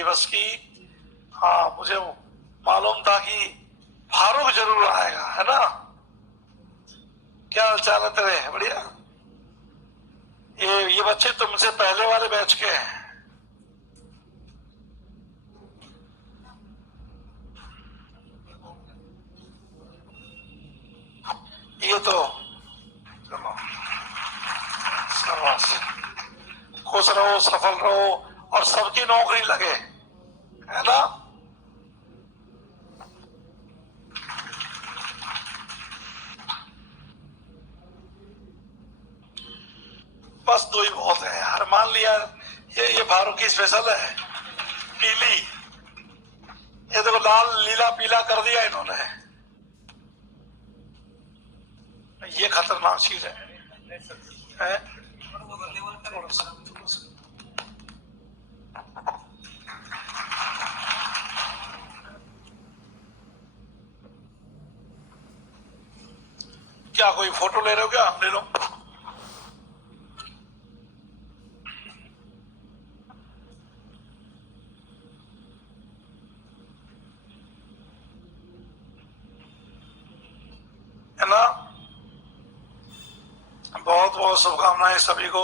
दिवस की। हाँ, मुझे मालूम था कि फारूक जरूर आएगा, है ना। क्या हाल चाल है तेरे? बढ़िया। ये बच्चे तुमसे पहले वाले बैच के हैं। ये तो चलो, शाबाश, खुश रहो, सफल रहो और सबकी नौकरी लगे, है ना। बस दो ही बहुत है यार, मान लिया। ये फारूक की स्पेशल है, पीली। ये देखो, लाल लीला पीला कर दिया इन्होंने। ये खतरनाक चीज है, है? क्या कोई फोटो ले रहे हो क्या? ले लो। है ना। बहुत बहुत शुभकामनाएं सभी को।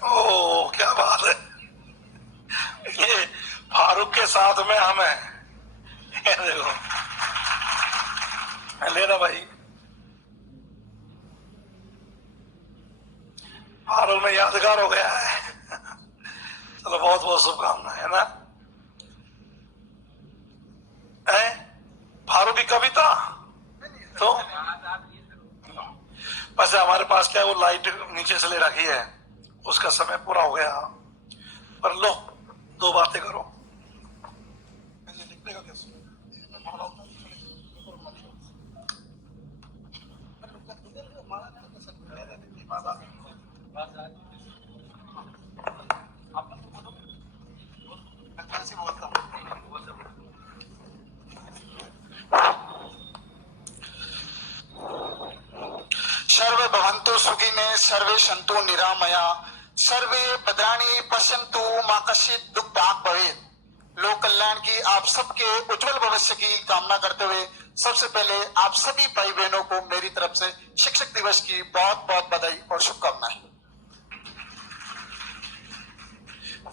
ओ, क्या बात है। ये फारूक के साथ में हम हैं। देखो, लेना भाई। फारूक में यादगार हो गया है। चलो, बहुत बहुत शुभकामनाएं, है ना। फारूक की कविता तो वैसे हमारे पास क्या है, वो लाइट नीचे से ले रखी है, उसका समय पूरा हो गया। पर लो, दो बातें करो। सर्वे भवन्तु सुखिनः, सर्वे सन्तु निरामया, सर्वे भद्राणि पश्यन्तु, मा कश्चित् दुःखभाग् भवेत्। लोक कल्याण की आप सबके उज्जवल भविष्य की कामना करते हुए सबसे पहले आप सभी भाई बहनों को मेरी तरफ से शिक्षक दिवस की बहुत बहुत बधाई और शुभकामनाएं।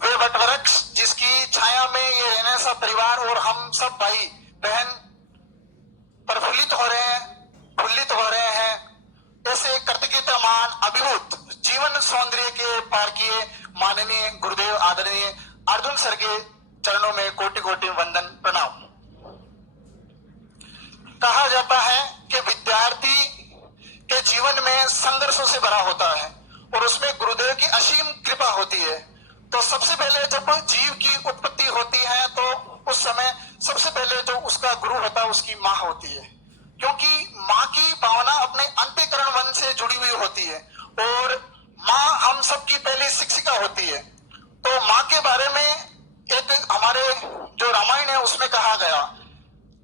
वे वटवृक्ष जिसकी छाया में ये रहने सा परिवार और हम सब भाई बहन प्रफुल्लित हो रहे हैं, फुल्लित हो रहे हैं, ऐसे कर्तव्यमान अभिभूत जीवन सौंदर्य के पार किए माननीय गुरुदेव आदरणीय अर्जुन सर के चरणों में कोटि कोटि वंदन प्रणाम। कहा जाता है कि विद्यार्थी के जीवन में संघर्षों से भरा होता है और उसमें गुरुदेव की असीम कृपा होती है। तो सबसे पहले जब जीव की उत्पत्ति होती है तो उस समय सबसे पहले जो उसका गुरु होता है उसकी माँ होती है, क्योंकि माँ की भावना अपने अंतःकरण वन से जुड़ी हुई होती है और माँ हम सबकी पहली शिक्षिका होती है। तो माँ के बारे में एक हमारे जो रामायण है उसमें कहा गया,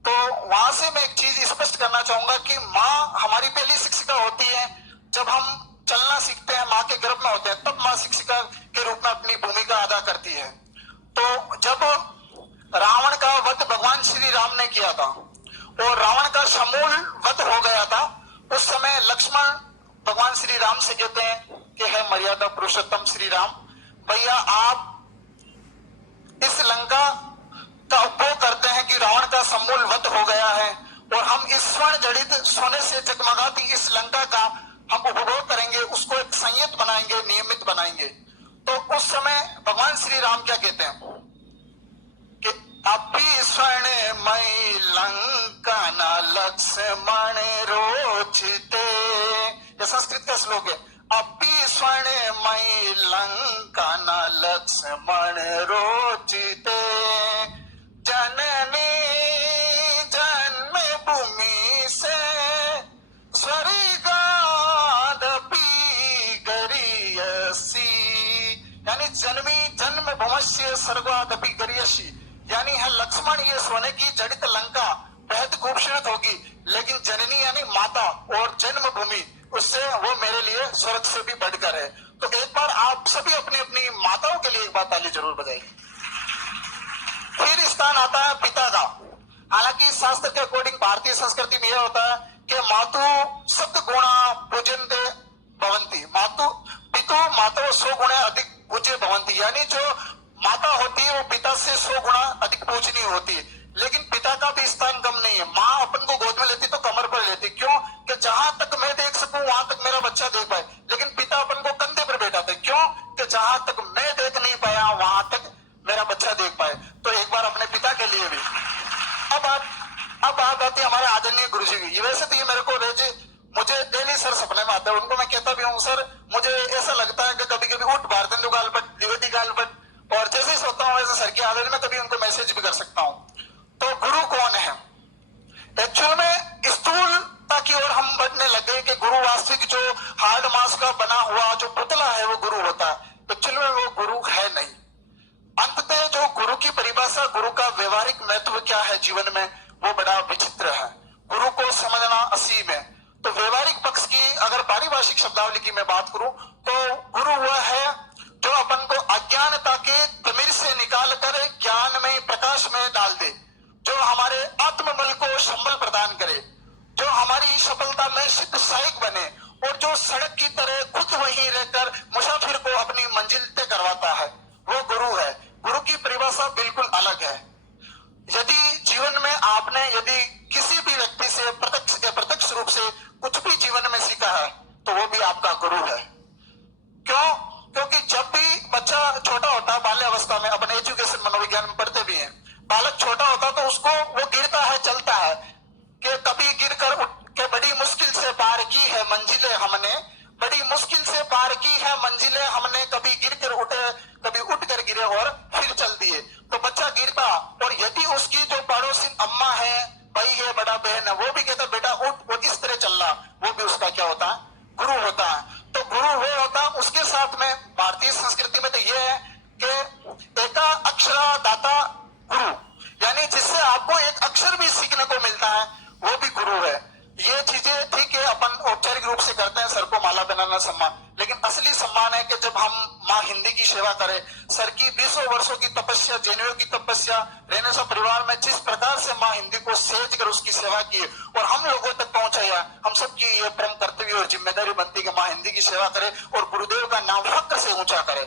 तो वहां से मैं एक चीज स्पष्ट करना चाहूंगा कि माँ हमारी पहली शिक्षिका होती है। जब हम चलना सीखते हैं, माँ के गर्भ में होते हैं, तब माँ शिक्षिका के रूप में अपनी भूमिका अदा करती है। तो जब रावण का वध भगवान श्री राम ने किया था और रावण का समूल वध हो गया था, उस समय लक्ष्मण भगवान श्री राम से कहते हैं कि है मर्यादा पुरुषोत्तम श्री राम, भैया आप इस लंका का उपभोग करते हैं कि रावण का समूल वध हो गया है और हम इस स्वर्ण जड़ित सोने से जगमगाती इस लंका का हम उपभोग करेंगे, उसको एक संयत बनाएंगे, नियमित बनाएंगे। तो उस समय भगवान श्री राम क्या कहते हैं कि अपि स्वर्णमयी लंका न लक्ष्मण रोचते, ये संस्कृत का श्लोक है। अपि स्वर्णमयी लंका न लक्ष्मण रोचते, जननी जन्म भूमि से स्वर्गादपि गरियसी, यानी जन्मी जन्म भूमस्य स्वर्गादपि गरियसी, यानी है लक्ष्मण ये सोने की जड़ित लंका बेहद खूब और जन्मभूमि उससे वो मेरे लिए स्वर्ग से भी बढ़कर है। तो एक बार आप सभी अपनी अपनी माताओं के लिए एक बार ताली जरूर बजाइए। फिर स्थान आता है पिता का। हालांकि शास्त्र के अकॉर्डिंग भारतीय संस्कृति में यह होता है कि मातु सप्त गुणा पूजन्ते भवन्ति, मातु पितु मातु 100 गुणे अधिक पूज्य भवन्ति, यानी जो माता होती है वो पिता से 100 गुणा अधिक पूजनीय होती है। लेकिन पिता का भी स्थान कम नहीं है। माँ अपन को गोद में लेती तो कमर पर लेती, क्यों कि जहां तक मैं देख सकूं वहां तक मेरा बच्चा देख पाए। लेकिन पिता अपन को कंधे पर बैठाते, क्यों कि जहां तक मैं देख नहीं पाया वहां तक मेरा बच्चा देख पाए। तो एक बार अपने पिता के लिए भी। अब बात आती है हमारे आदरणीय गुरु जी की। वैसे तो ये मेरे को रोज मुझे डेली सर सपने में आता है, उनको मैं कहता भी हूँ सर मुझे ऐसा लगता है कि कभी कभी उठ भारतेंदु गालपट दिवेटी गालपट, और जैसे ही सोता हूँ वैसे सर की आदत में कभी उनको मैसेज भी कर सकता हूँ। तो गुरु कौन है? एक्चुअल में स्थूलता की ओर हम बढ़ने लगे कि गुरु वास्तविक जो हार्ड मास का बना हुआ जो पुतला है वो गुरु होता है। एक्चुअल में वो गुरु है नहीं। अंततः जो गुरु की परिभाषा, गुरु का व्यवहारिक महत्व क्या है जीवन में, वो बड़ा विचित्र है। गुरु को समझना असीम है। तो व्यवहारिक पक्ष की अगर पारिभाषिक शब्दावली की मैं बात करूं तो गुरु वह है जो अपन को अज्ञानता के तिमिर से निकाल कर ज्ञान में प्रकाश में डाल दे, जो हमारे आत्मबल को संबल प्रदान करे, जो हमारी सफलता में सिद्ध सहायक बने, और जो सड़क की तरह खुद वहीं रहकर मुसाफिर को अपनी मंजिल तय करवाता है, वो गुरु है। गुरु की परिभाषा बिल्कुल अलग है। यदि जीवन में आपने यदि किसी भी व्यक्ति से प्रत्यक्ष रूप से कुछ भी जीवन में सीखा है तो वो भी आपका गुरु है। क्यों? क्योंकि जब भी बच्चा छोटा होता है बाल्यावस्था में, अपन एजुकेशन मनोविज्ञान में पढ़ते भी हैं, बालक छोटा होता तो उसको वो गिरता है चलता है कि कभी गिर कर उठ के बड़ी मुश्किल से पार की है मंजिलें हमने, बड़ी मुश्किल से पार की है मंजिलें हमने, कभी गिर कर उठे कभी उठ कर गिरे और फिर चल दिए। तो बच्चा गिरता, और यदि उसकी जो पड़ोसी अम्मा है, भाई है, बड़ा बहन है, वो भी कहता बेटा उठ, वो इस तरह चल रहा, वो भी उसका क्या होता है? गुरु होता है। तो गुरु वो होता है। उसके साथ में भारतीय संस्कृति में तो ये है कि एका अक्षरा दाता गुरु, यानी जिससे आपको एक अक्षर भी सीखने को मिलता है वो भी गुरु है। ये चीजें ठीक है अपन औपचारिक रूप से करते हैं, सर को माला पहनाना सम्मान, लेकिन असली सम्मान है कि जब हम माँ हिंदी की सेवा करें। सर की 20 वर्षों की तपस्या, जैनियों की तपस्या, रहने से परिवार में जिस प्रकार से माँ हिंदी को सेज कर उसकी सेवा की और हम लोगों तक पहुंचाया, हम सबकी ये परम कर्तव्य और जिम्मेदारी बनती है कि माँ हिंदी की सेवा करे और गुरुदेव का नाम फक्र से ऊंचा करे।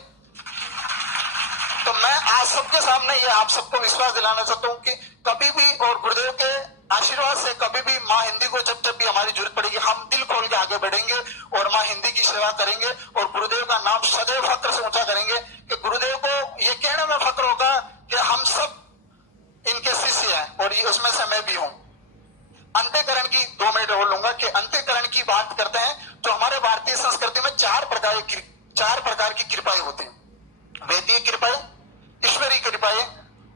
तो मैं आज सबके सामने ये आप सबको विश्वास दिलाना चाहता हूँ कि कभी भी और गुरुदेव के आशीर्वाद से कभी भी माँ हिंदी को जब जब भी हमारी जरूरत पड़ेगी हम दिल खोल के आगे बढ़ेंगे और माँ हिंदी की सेवा करेंगे और गुरुदेव का नाम सदैव फक्र से ऊंचा करेंगे कि गुरुदेव को ये कहने में फक्र होगा कि हम सब इनके शिष्य हैं और ये उसमें से मैं भी हूँ। अंत्यकरण की 2 मिनट और लूंगा कि अंत्यकरण की बात करते हैं तो हमारे भारतीय संस्कृति में 4 प्रकार की कृपाएं होती हैं। वैदिक कृपाएं, ईश्वरीय कृपाएं,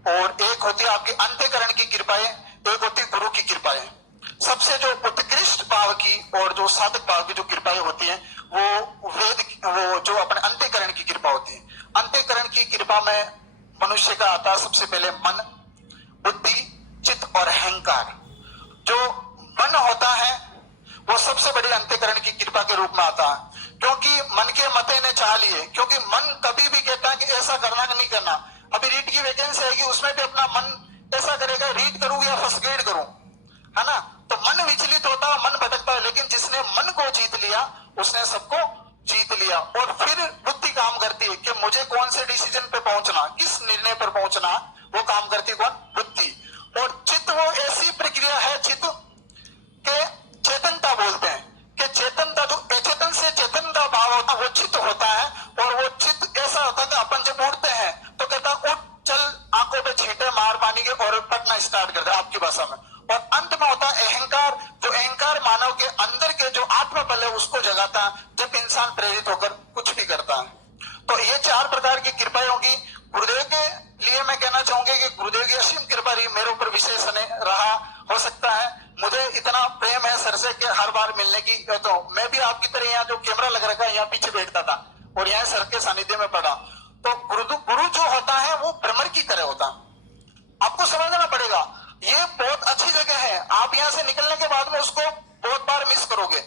और एक होती है आपकी अंत्यकरण की कृपाएं, एक होती गुरु की कृपाएं। सबसे जो उत्कृष्ट भाव की और जो साधक भाव की जो कृपाएं होती हैं वो जो अपने अंत्यकरण की कृपा होती है। अंत्यकरण की कृपा में मनुष्य का आता है सबसे पहले मन, बुद्धि, चित्त और अहंकार। जो मन होता है वो सबसे बड़ी अंत्यकरण की कृपा के रूप में आता है, क्योंकि मन के मते ने चाह लिए, क्योंकि मन कभी भी कहता है कि ऐसा करना कि नहीं करना। अभी रीट की वैकेंसी आएगी उसमें भी अपना मन ऐसा करेगा, रीट करूं या फर्स्ट ग्रेड करूं, है ना। तो मन विचलित होता है, मन भटकता है, लेकिन जिसने मन को जीत लिया उसने सबको जीत लिया। और फिर बुद्धि काम करती है कि मुझे कौन से डिसीजन पे पहुंचना, किस निर्णय पर पहुंचना, वो काम करती है कौन? बुद्धि। और चित्त वो ऐसी प्रक्रिया है, चित्त के चेतनता बोलते हैं कि चेतनता जो अचेतन से चेतन का भाव होता है वो चित्त होता है। और वो चित्त ऐसा होता है कि अपन जब उठते हैं तो कहता उठ चल, आंखों पे छींटे मार पानी के और पढ़ना स्टार्ट कर दे आपकी भाषा में। और अंत में होता है अहंकार, जो अहंकार मानव के अंदर के जो आत्म बल है उसको जगाता है, जब इंसान प्रेरित होकर कुछ भी करता है। तो ये 4 प्रकार की कृपाएं होगी। गुरुदेव के लिए मैं कहना चाहूंगी कि गुरुदेव की असीम कृपा रही मेरे ऊपर विशेष रहा। हो सकता है मुझे इतना प्रेम है सर से कि हर बार मिलने की, तो मैं भी आपकी तरह यहाँ जो कैमरा लग रखा है यहाँ पीछे बैठता था और यहाँ सर के सानिध्य में पढ़ा। तो गुरु जो होता है वो भ्रमर की तरह होता है। आपको समझना पड़ेगा ये बहुत अच्छी जगह है। आप यहाँ से निकलने के बाद में उसको बहुत बार मिस करोगे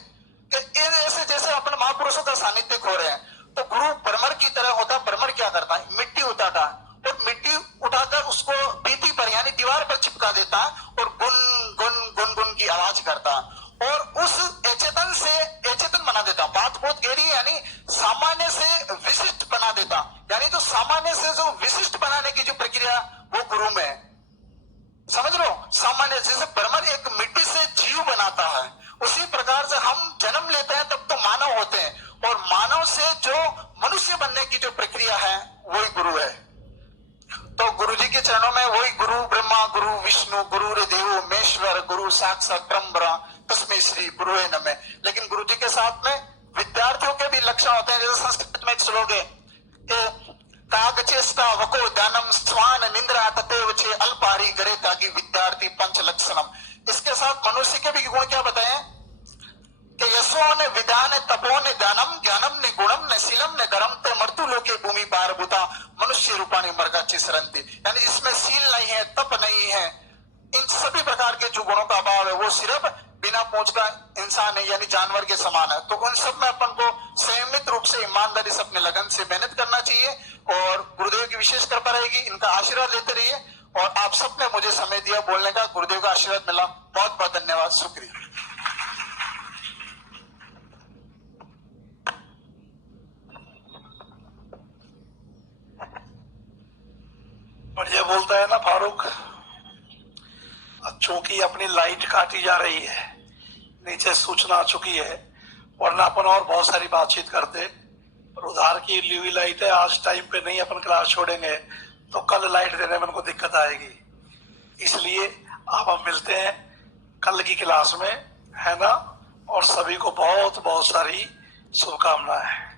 कि ये ऐसे जैसे अपन महापुरुषों का सानिध्य खो रहे हैं। तो गुरु भ्रमर की तरह होता। भ्रमर क्या करता है, मिट्टी उठाता और मिट्टी उठाकर उसको पीठी पर यानी दीवार पर चिपका देता और गुन गुन गुन गुन की आवाज करता और उस अचेतन से अचेतन बना देता। बात बहुत गहरी है, यानी सामान्य से विशिष्ट बना देता। यानी जो सामान्य से जो विशिष्ट बनाने की जो प्रक्रिया वो गुरु में है, समझ लो। सामान्य जैसे भ्रमर एक मिट्टी से जीव बनाता है, उसी प्रकार से हम जन्म लेते हैं तब तो मानव होते हैं और मानव से जो मनुष्य बनने की जो प्रक्रिया है वही गुरु है। तो गुरु जी के चरणों में वही गुरु ब्रह्मा गुरु विष्णु गुरु देवो महेश्वर गुरु साक्षात ब्रह्म तस्मै श्री गुरुवे नमः। लेकिन गुरु जी के साथ में विद्यार्थियों के भी लक्षण होते हैं। जैसे संस्कृत में एक श्लोक है कि कागचेष्टा वको दानम स्वान निंद्रा ततेव चे अल्पारी करे ताकि विद्यार्थी पंच लक्षणम। इसके साथ मनुष्य के भी गुण क्या बताएं कि यशो ने विधान तपो ने दानम ज्ञानम ने गुणम ने शीलम ने धर्म ते मृत्यु लोके भूमि पार भूता मनुष्य रूपाणी मर्गा चिसरंती। यानी जिसमें शील नहीं है, तप नहीं है, इन सभी प्रकार के जो गुणों का अभाव है वो सिर्फ बिना पूंछ का इंसान है यानी जानवर के समान है। तो उन सब में अपन को संयमित रूप से ईमानदारी से अपने लगन से मेहनत करना चाहिए और गुरुदेव की विशेष कृपा रहेगी। इनका आशीर्वाद लेते रहिए और आप सबने मुझे समय दिया बोलने का, गुरुदेव का आशीर्वाद मिला, बहुत बहुत धन्यवाद, शुक्रिया। बढ़िया बोलता है ना फारूक। चूंकि अपनी लाइट काटी जा रही है, नीचे सूचना आ चुकी है, वरना अपन और बहुत सारी बातचीत करते, पर उधार की ली हुई लाइट है। आज टाइम पे नहीं अपन क्लास छोड़ेंगे तो कल लाइट देने में उनको दिक्कत आएगी। इसलिए अब हम मिलते हैं कल की क्लास में, है ना। और सभी को बहुत बहुत सारी शुभकामनाएं।